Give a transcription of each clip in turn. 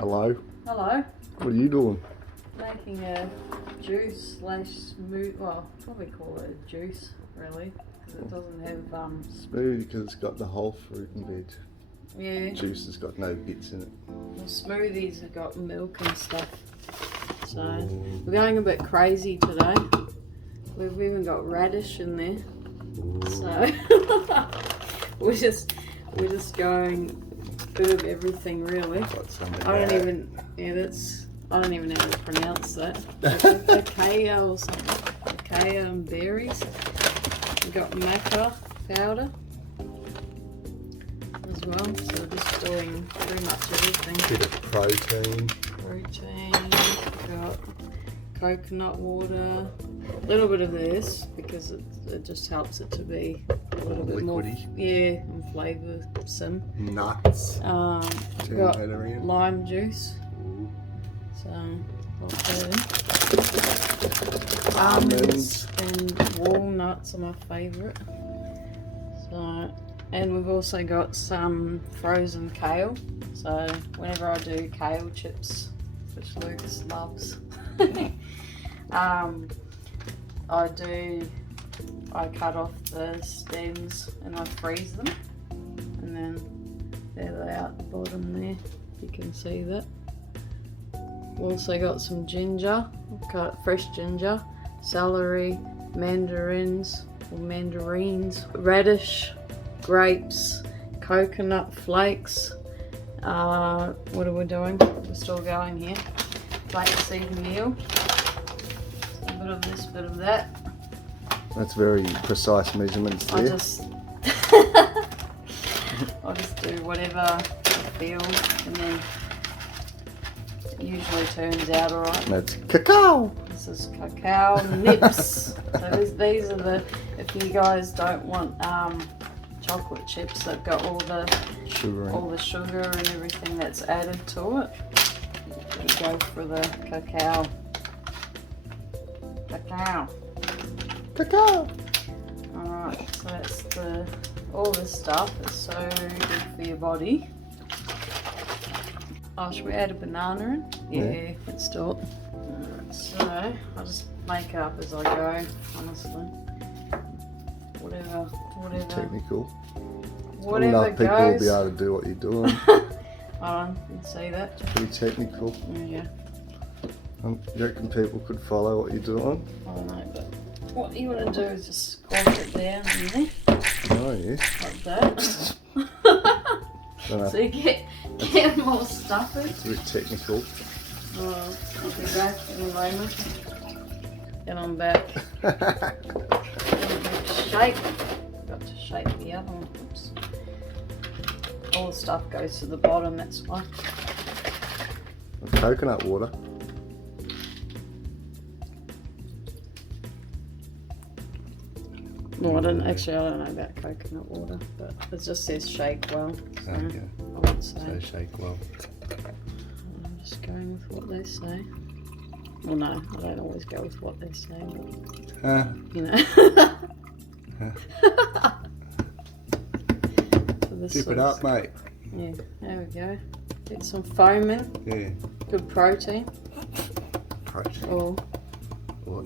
Hello. Hello. What are you doing? Making a juice slash smoothie. Well, probably call it a juice, really, because it doesn't have Smoothie because it's got the whole fruit and veg. Yeah. Juice has got no bits in it. Well, smoothies have got milk and stuff. So we're going a bit crazy today. We've even got radish in there. So we're just going a bit of everything, really. I don't even know how to pronounce that. Acai or something. Acai and berries. We've got Maca Powder as well. So we're just doing pretty much everything. Bit of protein. We've got coconut water. A little bit of this because it just helps it to be a little bit liquidy. More, yeah, and flavoursome. Nuts. We've got lime juice. So, what's that? Almonds and walnuts are my favourite. So, and we've also got some frozen kale. So, whenever I do kale chips, which Lucas loves, I cut off the stems and I freeze them, and then there they are at the bottom there. You can see that. We've also got some ginger. We've got fresh ginger, celery, mandarins, radish, grapes, coconut flakes. What are we doing? We're still going here. Flaxseed meal. A bit of this, bit of that. That's very precise measurements there. I'll just do whatever I feel, and then it usually turns out alright. That's cacao. This is Cacao Nibs. So these are the, if you guys don't want chocolate chips, they've got all the sugar and everything that's added to it. You go for the cacao. Alright, so that's all this stuff is so good for your body. Oh, should we add a banana in? Yeah, let's do it. So I'll just make it up as I go, honestly. Whatever. Technical. Whatever Enough people goes. will be able to do what you're doing. Hold on, you can see that. Pretty technical. Yeah. You reckon people could follow what you're doing? I don't know, but what you want to do is just squash it down in there. Oh yeah. Like that. So you get more stuff in. It's a bit technical. I'll be back in a moment. Then I'm back. Shake. Got to shake the other one. Oops. All the stuff goes to the bottom, that's why. Coconut water. No, I don't know about coconut water, but it just says shake well. So Okay. I would say. So shake well. I'm just going with what they say. Well, no, I don't always go with what they say, but you know. Dip it up, mate. Yeah, there we go. Get some foam in. Yeah. Good protein. Protein. Or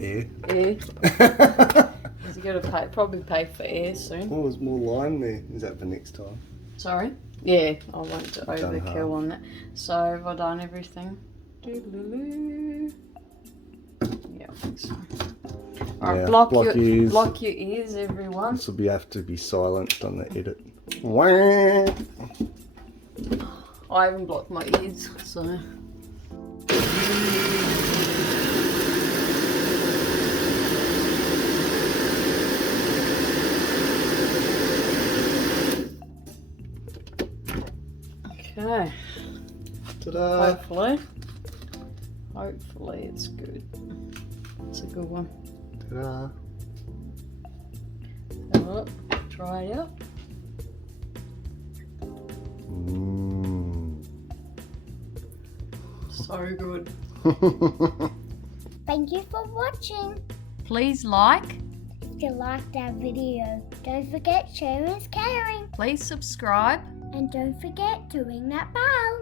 air. Air. You've got to probably pay for air soon. Oh, there's more lime there. Is that for next time? Sorry? Yeah, I won't do overkill on that. So, have I done everything? Yeah, I think so. Alright, Yeah, block your ears, everyone. This will have to be silenced on the edit. I haven't blocked my ears, so. Okay. Ta-da! Hopefully it's good. It's a good one. Ta-da! Have a look. Try it out. So good. Thank you for watching. Please like. If you liked our video, don't forget sharing is caring. Please subscribe. And don't forget to ring that bell.